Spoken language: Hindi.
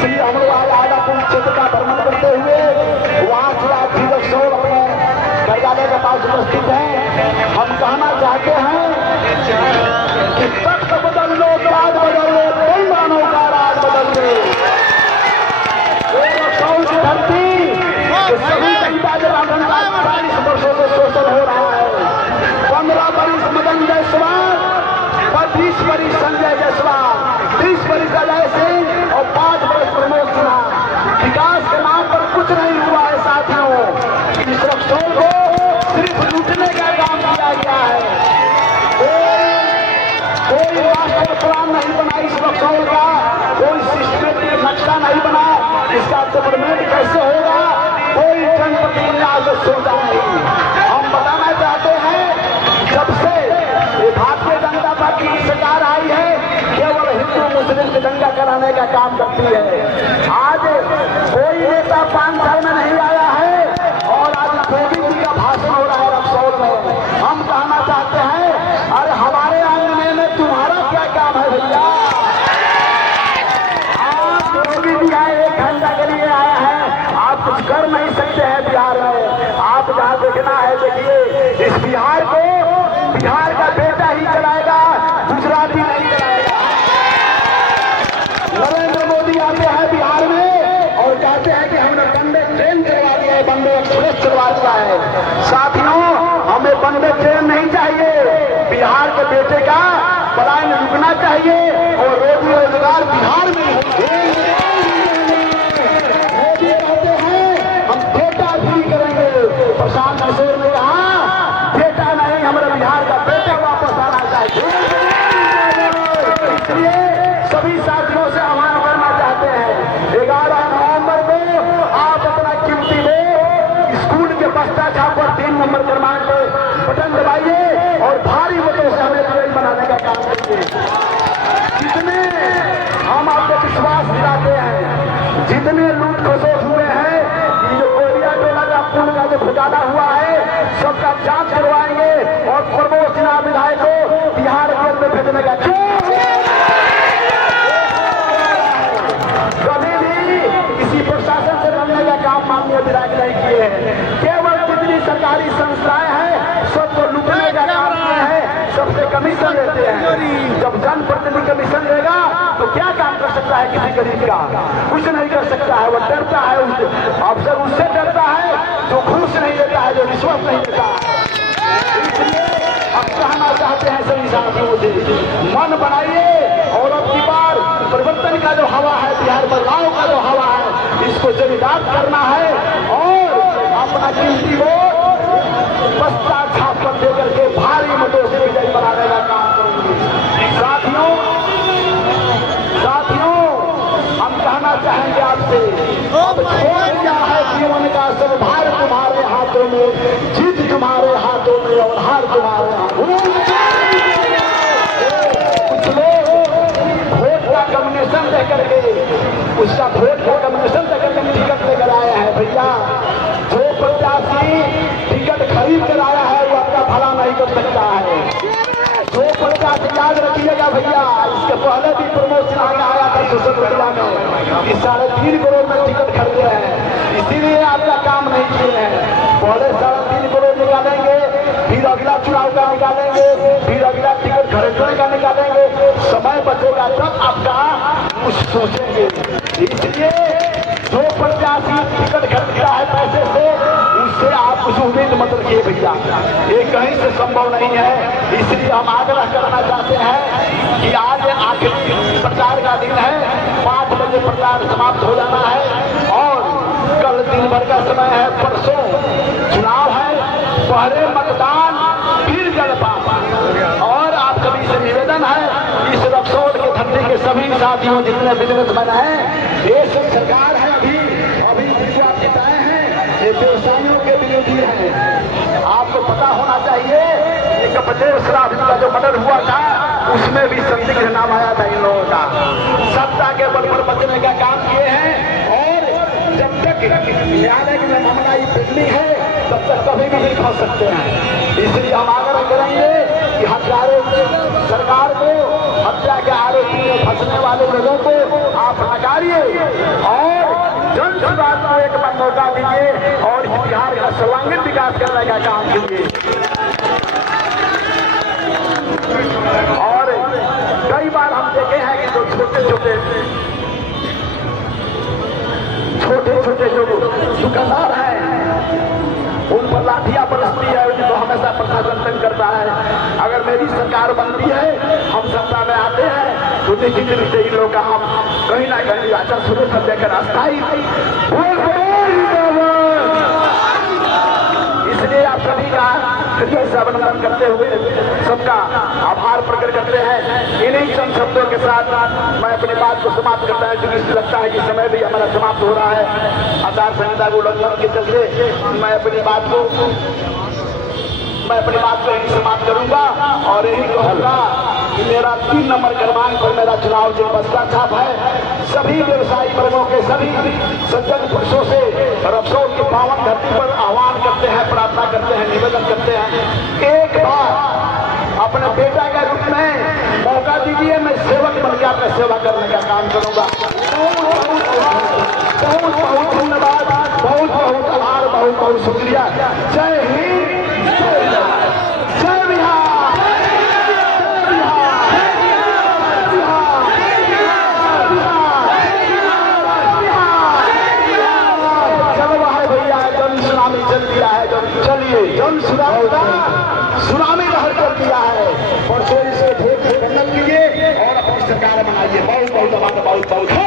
इसलिए हम लोग आज आदापुर क्षेत्र का भ्रमण करते हुए वहां से आज रक्सौल अपने कार्यालय के पास उपस्थित हैं। हम कहना चाहते हैं कि तख्त बदल लो, राज बदल लो, बेईमानों का राज बदल लो। रक्सौल की धरती सभी जनता जनार्दन का 40 वर्षों से शोषण हो रहा है। 15 वर्ष मदन जायसवाल, 20 वर्ष संजय जायसवाल, 30 वर्ष अजय सिंह और 5 वर्ष प्रमोद सिन्हा। विकास के नाम पर कुछ नहीं हुआ है साथियों। इस रक्सौल को सिर्फ लूटने का काम किया गया है। कोई मास्टर प्लान नहीं बना इस रक्सौल का, कोई सिस्टमेटिक नक्शा नहीं बना। इसका डेवलपमेंट कैसे होगा कोई जनप्रतिनिधि से सोचा नहीं। हम बताना चाहते हैं जब से ये भारतीय जनता पार्टी की सरकार आई है केवल हिंदू मुस्लिम की दंगा कराने का काम करती है। आज कोई नेता 5 साल में नहीं आया है और आज कोविंद जी का भाषण हो रहा है रक्सौल में। हम कहना चाहते हैं अरे हमारे आंगन में तुम्हारा क्या काम है भैया? आप कोविंद जी आए 1 घंटा के लिए आया है, आप कुछ कर नहीं सकते हैं बिहार में। आप जहाँ देखना है देखिए, इस बिहार को बिहार का बेटा ही चलाएगा, गुजराती नहीं चलाएगा। नरेंद्र मोदी आते हैं बिहार में और कहते हैं कि हमने वंदे ट्रेन चलवा दिया है, वंदे एक्सप्रेस चलवा दिया है। साथियों, हमें वंदे ट्रेन नहीं चाहिए, बिहार के बेटे का पलायन रुकना चाहिए और रोजी रोजगार बिहार में मोदी कहते हैं हम बेटा भी करेंगे। प्रशांत किशोर ने कहा बेटा नहीं, हमारे बिहार का बेटा वापस आना चाहिए। इसलिए सभी साथियों से आह्वान करना चाहते हैं 11 नवंबर को आप अपना कीमती वोट स्कूल के बस्ता छाप पर 3 नंबर क्रमांक पे बटन दबाइए और भारी मतों से हमें ट्रेन बनाने का काम करिए। जितने हम आपको विश्वास दिलाते हैं, जितने लूट खसोट हुए हैं, ये जो कोरिया टोला का पुल का जो घोटाला हुआ है, सबका जांच करवाएंगे और प्रमोद सिन्हा विधायक को बिहार जेल में भेजने का कभी भी किसी प्रशासन से बनने का काम माननीय विधायक नहीं किए हैं। केवल जितनी सरकारी संस्थाएं हैं सबको लूटने का काम किए हैं, सबसे कमीशन लेते हैं। जब जनप्रतिनिधि कमीशन लेगा तो क्या काम कर सकता है किसी गरीब का? कुछ नहीं कर सकता है। वो डरता है, अफसर उससे डरता है जो घूस नहीं देता है, जो रिश्वत नहीं देता है। इसलिए अब कहना चाहते हैं सभी साथियों से, मन बनाइए और अब की बार परिवर्तन का जो हवा है, बिहार बदलाव का जो हवा है, इसको जमीदार करना है और अपना कीमती वोट बस्ता छाप पर देकर के भारी मतों से विजयी बनाने का काम करेंगे। साथियों, हम कहना चाहेंगे आपसे अब छोड़ दिया है जीवन का सब भार तुम्हारे हाथों में, जीत तुम्हारे हाथों में और हार तुम्हारे हाथों में। कुछ लोग वोट का कम्बिनेशन देकर के उसका वोट का कम्बिनेशन देकर के टिकट लेकर आया है। भैया जो प्रत्याशी टिकट खरीद कर आया है वो अपना भला नहीं कर सकता है। जो प्रत्याशी याद रखिएगा भैया, इसके पहले भी प्रमोद सिन्हा आया था सोशल मीडिया में, इस 3.5 करोड़ में टिकट खरीदे हैं, इसीलिए आपका काम नहीं किए हैं। पहले 3.5 करोड़ निकालेंगे, फिर अगला चुनाव का निकालेंगे, फिर अगला टिकट खरीदने का निकालेंगे। समय बचेगा तब आपका कुछ सोचेंगे। इसलिए जो प्रत्याशी टिकट खरीदता है पैसे से, उससे आप कुछ उम्मीद मत रखिए भैया, ये कहीं से संभव नहीं है। इसलिए हम आग्रह करना चाहते हैं कि आज आखिरी प्रचार का दिन है, 5 बजे प्रचार समाप्त हो जाना है और कल दिन भर का समय है, परसों चुनाव है, पहले मतदान फिर जलपान। और आप सभी से निवेदन है, इस रक्सौल के धरती के सभी साथियों जितने बिजनेसमैन हैं, ये सब सरकार है अभी जो आप बताए हैं ये व्यवसायियों के विरोधी है। आपको पता होना चाहिए कि कपटेल श्राफ का जो मर्डर हुआ था उसमें भी संदिग्ध नाम आया था इन लोगों का। सत्ता के बल पर बचने का काम किए हैं और जब तक न्यायालय की मामला ये पेंडिंग है तब तक कभी भी नहीं फंस सकते हैं। इसलिए हम आग्रह करेंगे कि हत्यारे सरकार को हत्या के आरोपी में फंसने वाले लोगों को आप नकारी आइए और जन सुधार को एक बार मौका दीजिए और बिहार का सर्वांगीण विकास करने का काम कीजिए। और कई बार हम देखे हैं कि जो छोटे छोटे जो दुकानदार हैं उन पर लाठियां बरसती है, तो हमेशा प्रशासन तंग करता है। अगर मेरी सरकार बनती है, हम सत्ता में आते हैं, तो निश्चित रूप से इन लोग का हम कहीं ना कहीं आचार शुरू कर देकर अस्थायी। इसलिए आप सभी का हृदय से अभिनंदन करते हुए सबका आभार प्रकट करते हैं। इन्हीं चंद शब्दों के साथ मैं अपनी बात को समाप्त करता है, क्योंकि लगता है कि समय भी हमारा समाप्त हो रहा है आचार संहिता के उल्लंघन के चलते। मैं अपनी बात को यही समाप्त करूंगा और यही कहूंगा कि मेरा 3 नंबर क्रमांक पर मेरा चुनाव चिन्ह बसता छाप है। सभी व्यवसायी वर्गों के सभी सज्जन पुरुषों से रसों की पावन धरती पर आह्वान करते हैं, प्रार्थना करते हैं, निवेदन करते हैं, एक बार अपने बेटा के रूप में मौका दीजिए। मैं सेवक बनकर आपका सेवा करने का काम करूंगा। बहुत बहुत धन्यवाद, बहुत बहुत आभार, बहुत बहुत शुक्रिया। जय हिंद, जय बिहार, चल दिया है। चलिए जन सुनामी लहर कर दिया है और इसके ढेर खंडन कीजिए और अपनी सरकार बनाइए। बहुत बहुत बहुत बहुत